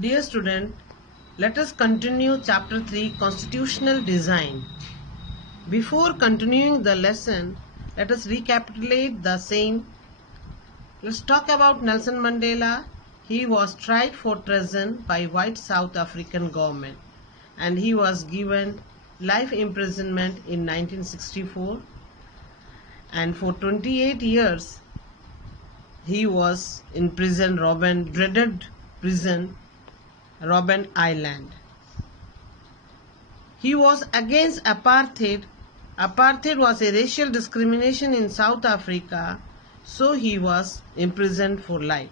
Dear student, let us continue chapter 3 Constitutional Design. Before continuing the lesson, let us recapitulate the same. Let's talk about Nelson Mandela. He was tried for treason by white South African government and he was given life imprisonment in 1964, and for 28 years he was in prison, dreaded prison, Robben Island. He was against apartheid. Apartheid was a racial discrimination in South Africa, so he was imprisoned for life.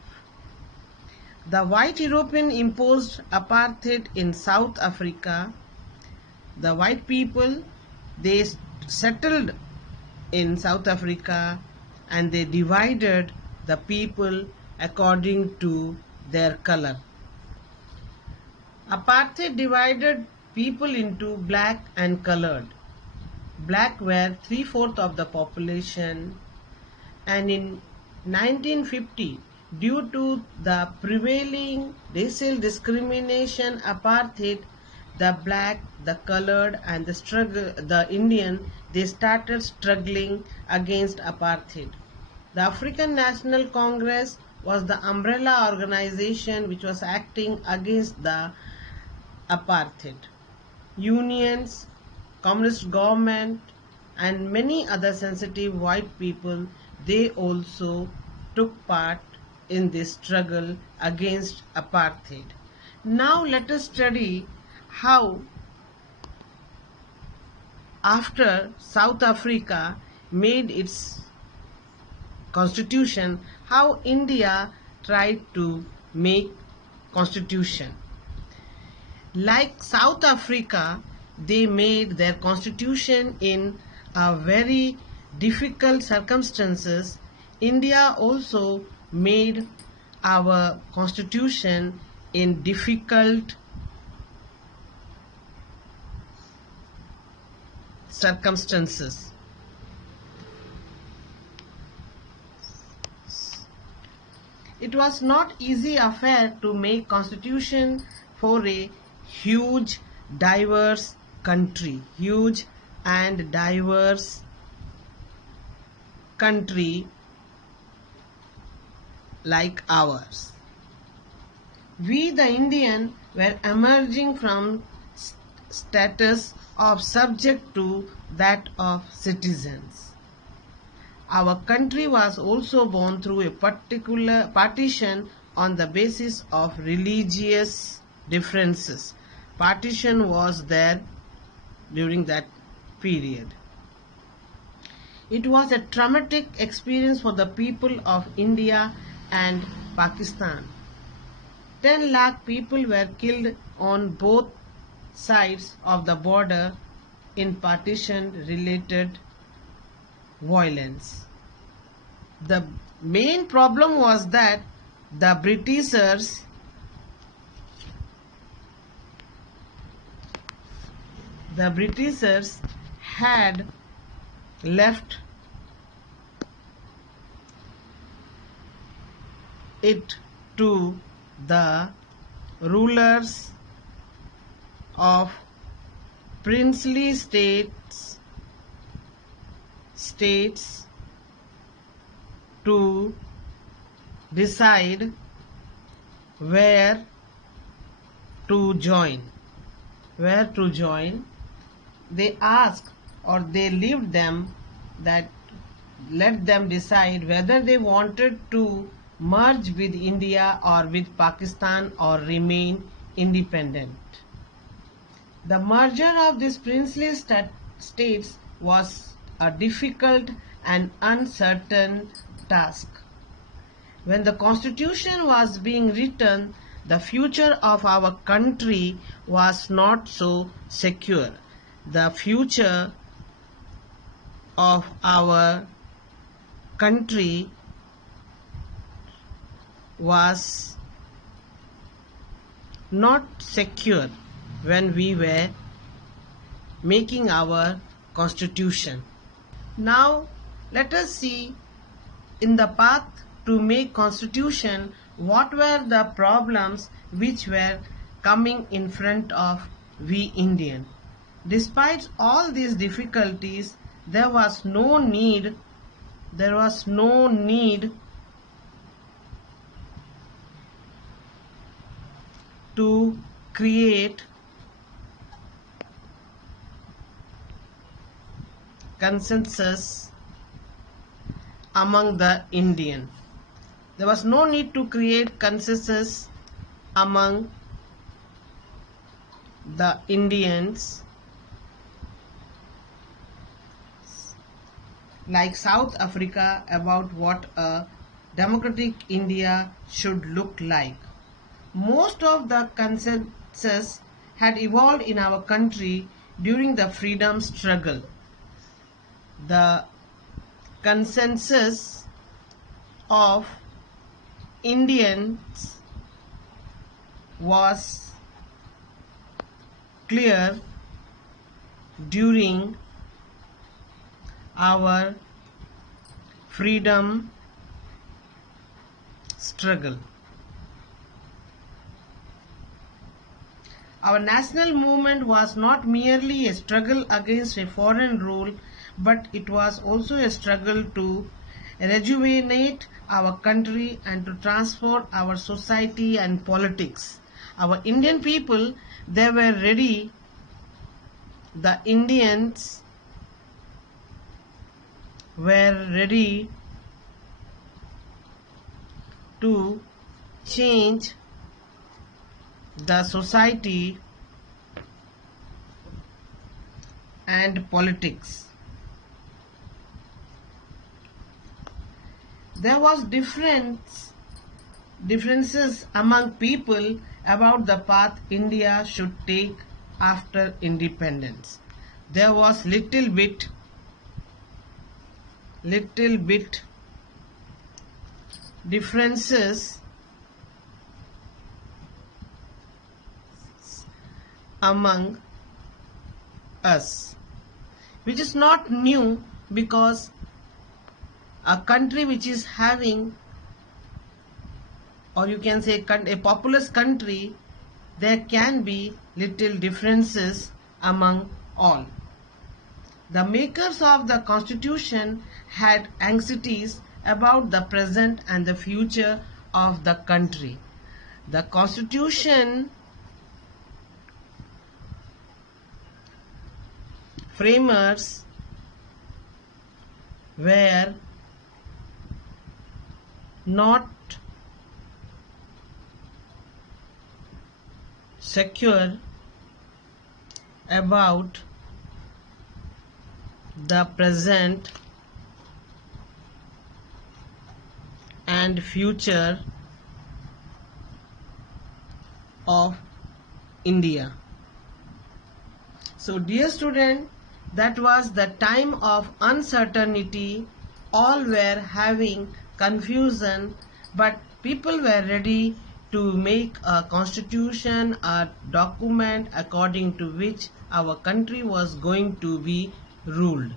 The white European imposed apartheid in South Africa. The white people, they settled in South Africa and they divided the people according to their color. Apartheid divided people into black and colored. Black were 3/4 of the population, and in 1950, due to the prevailing racial discrimination apartheid, the black, the colored and the Indian, they started struggling against apartheid. The African National Congress was the umbrella organization which was acting against the apartheid. Unions, communist government and many other sensitive white people, they also took part in this struggle against apartheid. Now let us study how after South Africa made its constitution, how India tried to make constitution. Like South Africa, they made their constitution in a very difficult circumstances. India also made our constitution in difficult circumstances. It was not easy affair to make constitution for a huge diverse country, huge and diverse country like ours. We the Indian were emerging from status of subject to that of citizens. Our country was also born through a particular partition on the basis of religious differences. Partition was there during that period. It was a traumatic experience for the people of India and Pakistan. 10 lakh people were killed on both sides of the border in partition-related violence. The main problem was that the Britishers had left it to the rulers of princely states to decide where to join. They asked, or they left them that let them decide whether they wanted to merge with India or with Pakistan or remain independent. The merger of these princely states was a difficult and uncertain task. When the constitution was being written, the future of our country was not so secure. The future of our country was not secure when we were making our constitution. Now let us see in the path to make constitution what were the problems which were coming in front of we Indian. Despite all these difficulties, there was no need to create consensus among the Indian. There was no need to create consensus among the Indians like South Africa about what a democratic India should look like. Most of the consensus had evolved in our country during the freedom struggle. The consensus of Indians was clear during our freedom struggle. Our national movement was not merely a struggle against a foreign rule, but it was also a struggle to rejuvenate our country and to transform our society and politics. Our Indian people, they were ready, the Indians were ready to change the society and politics. There was differences among people about the path India should take after independence. There was little bit differences among us, which is not new, because a country which is having, or you can say a populous country, there can be little differences among all. The makers of the constitution had anxieties about the present and the future of the country. The constitution framers were not secure about the present and future of India. So dear student, that was the time of uncertainty. All were having confusion, but people were ready to make a constitution, a document according to which our country was going to be ruled.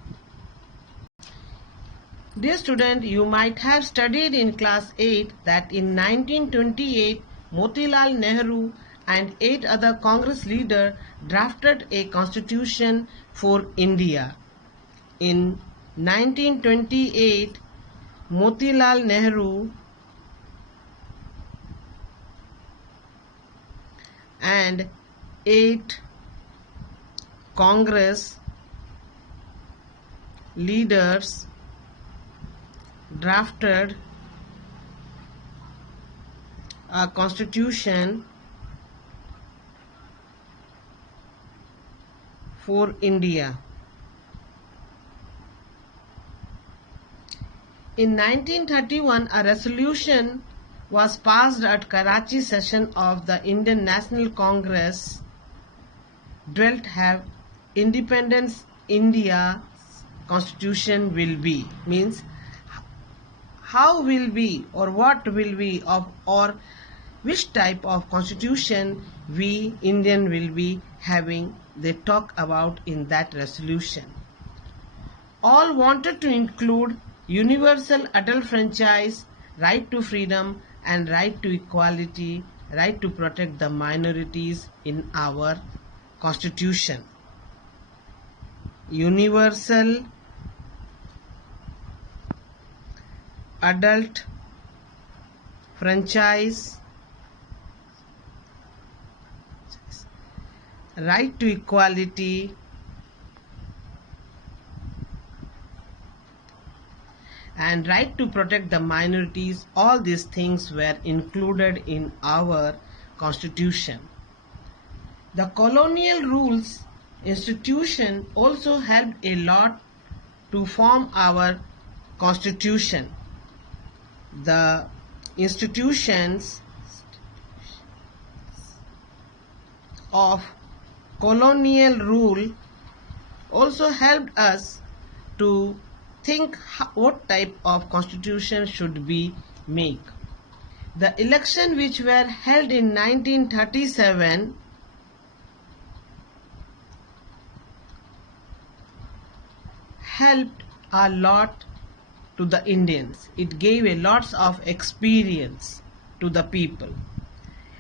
Dear student, you might have studied in class 8 that in 1928 Motilal Nehru and 8 other Congress leaders drafted a constitution for India. In 1928, Motilal Nehru and 8 Congress leaders drafted a constitution for India. In 1931, a resolution was passed at Karachi session of the Indian National Congress dwelt have independence India's constitution will be, means how will be or what will be of or which type of constitution we Indian will be having, they talk about in that resolution. All wanted to include universal adult franchise, right to freedom, and right to equality, right to protect the minorities in our constitution. Universal adult franchise, right to equality, and right to protect the minorities, all these things were included in our constitution. The colonial rules institution also helped a lot to form our constitution. The institutions of colonial rule also helped us to think what type of constitution should be made. The election which were held in 1937 helped a lot to the Indians. It gave a lots of experience to the people.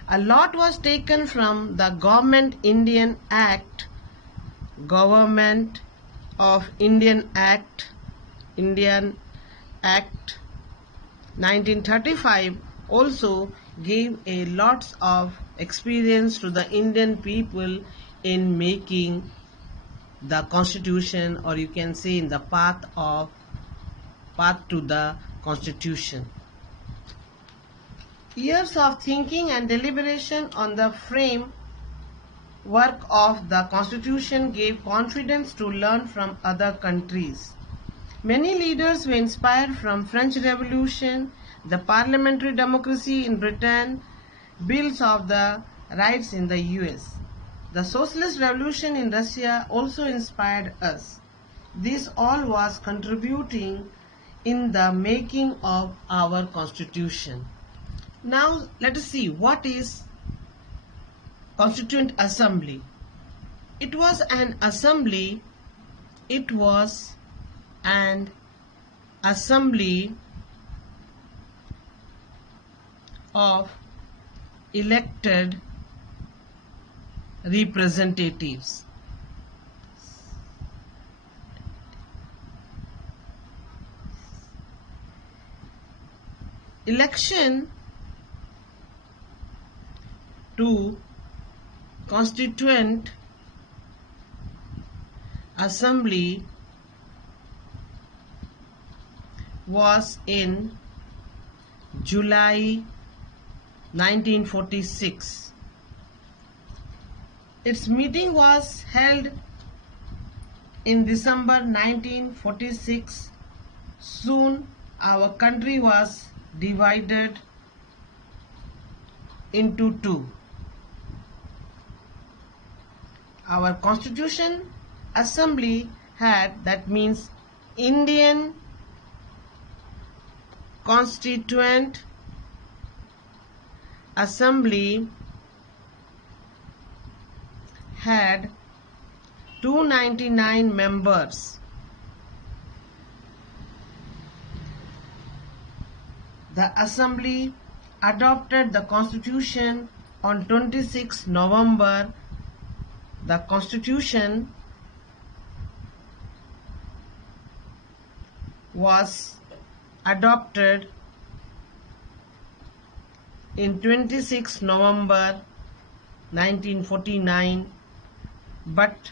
A lot was taken from the Government of Indian Act 1935 also gave a lots of experience to the Indian people in making the constitution, or you can say in the path to the constitution. Years of thinking and deliberation on the framework of the constitution gave confidence to learn from other countries. Many leaders were inspired from French Revolution, the parliamentary democracy in Britain, bills of the rights in the US. The socialist revolution in Russia also inspired us. This all was contributing in the making of our constitution. Now let us see what is Constituent Assembly. It was an assembly of elected representatives. Election to Constituent Assembly was in July 1946. Its meeting was held in December 1946. Soon our country was divided into two. Our Constitution Assembly had, that means Indian Constituent Assembly had 299 members. The Assembly adopted the Constitution on 26 November. The Constitution was adopted in 26 November 1949 but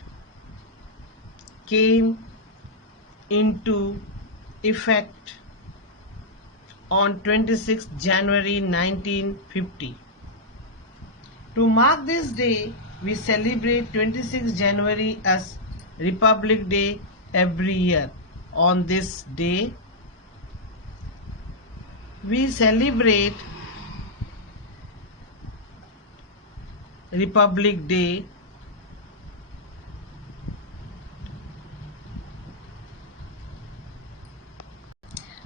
came into effect on 26 January 1950. To mark this day, we celebrate 26 January as Republic Day every year. On this day, we celebrate Republic Day.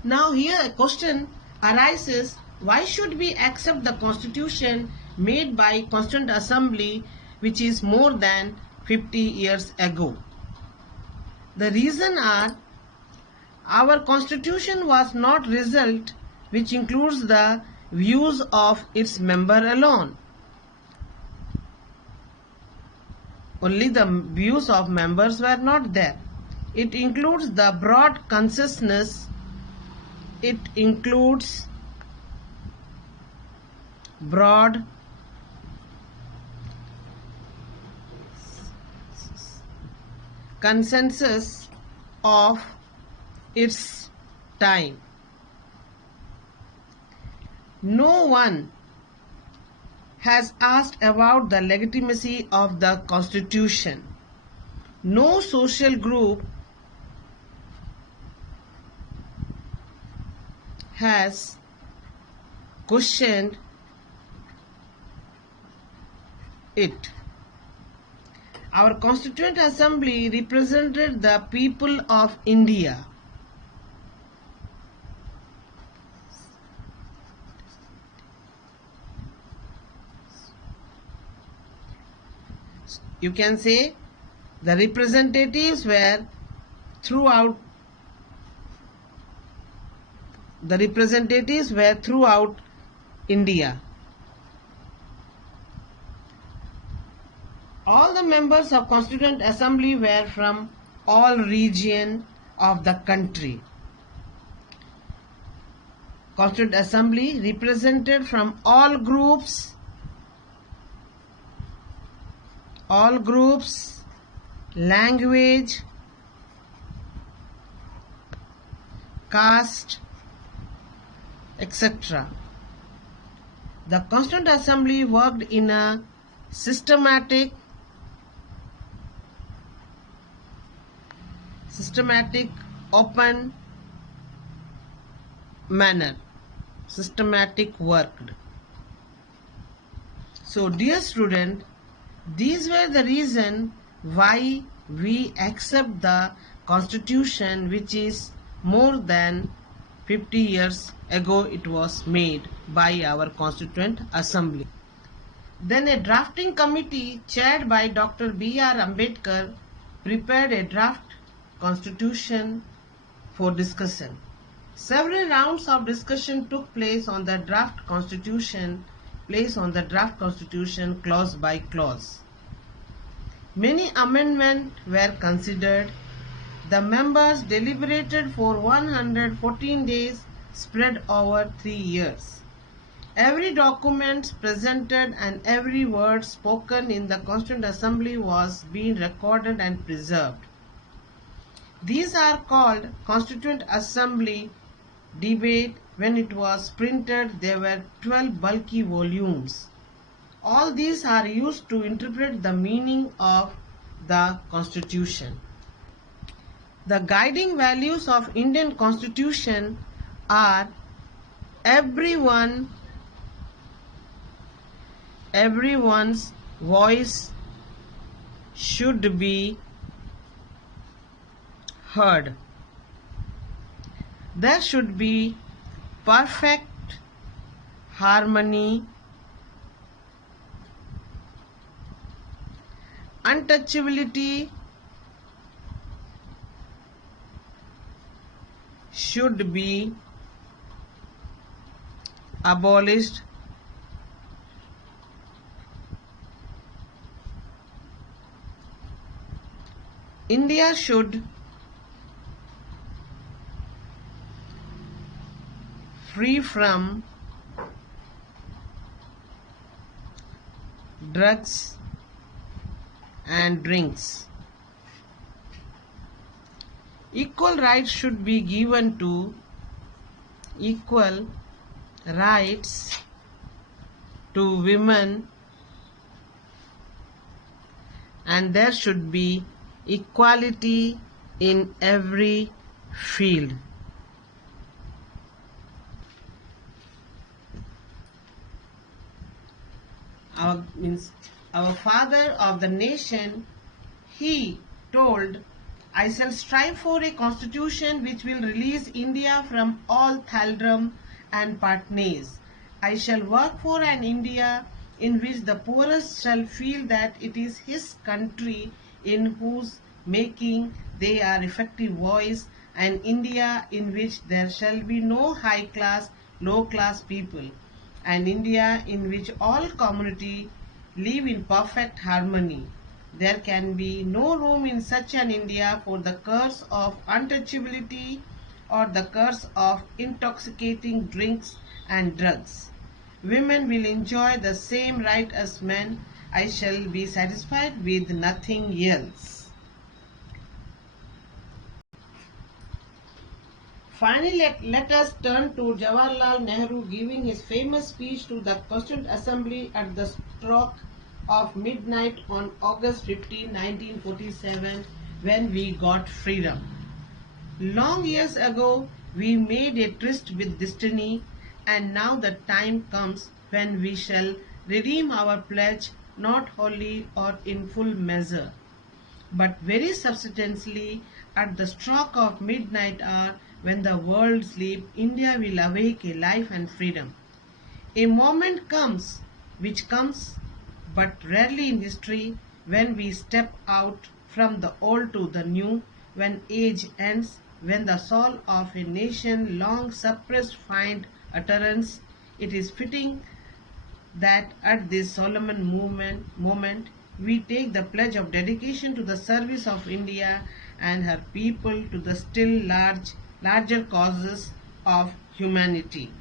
Now here a question arises, why should we accept the constitution made by Constituent Assembly which is more than 50 years ago? The reason are, our constitution was not result which includes the views of its member alone. Only the views of members were not there. It includes the broad consensus. It includes broad consensus of its time. No one has asked about the legitimacy of the Constitution. No social group has questioned it. Our Constituent Assembly represented the people of India. You can say the representatives were throughout India. All the members of Constituent Assembly were from all regions of the country. Constituent Assembly represented from all groups, language, caste, etc. The Constituent Assembly worked in a systematic, open manner. Worked. So, dear student, these were the reason why we accept the Constitution, which is more than 50 years ago it was made by our Constituent Assembly. Then a drafting committee chaired by Dr. B.R. Ambedkar prepared a draft constitution for discussion. Several rounds of discussion took place on the draft constitution, clause by clause. Many amendments were considered. The members deliberated for 114 days spread over 3 years. Every document presented and every word spoken in the Constituent Assembly was being recorded and preserved. These are called Constituent Assembly debate. When it was printed, there were 12 bulky volumes. All these are used to interpret the meaning of the Constitution. The guiding values of Indian Constitution are everyone's voice should be heard. There should be perfect harmony, untouchability should be abolished. India should free from drugs and drinks. Equal rights should be given to women, and there should be equality in every field. Our father of the nation, he told, I shall strive for a constitution which will release India from all thraldom and partners. I shall work for an India in which the poorest shall feel that it is his country, in whose making they are effective voice, an India in which there shall be no high class, low class people. an India in which all community live in perfect harmony. There can be no room in such an India for the curse of untouchability or the curse of intoxicating drinks and drugs. Women will enjoy the same right as men. I shall be satisfied with nothing else. Finally, let us turn to Jawaharlal Nehru giving his famous speech to the Constituent Assembly at the stroke of midnight on August 15, 1947, when we got freedom. Long years ago, we made a tryst with destiny, and now the time comes when we shall redeem our pledge, not wholly or in full measure, but very substantially at the stroke of midnight hour when the world sleep, India will awake a life and freedom. A moment comes, which comes but rarely in history, when we step out from the old to the new, when age ends, when the soul of a nation long suppressed find utterance. It is fitting that at this solemn moment we take the pledge of dedication to the service of India and her people to the still larger causes of humanity.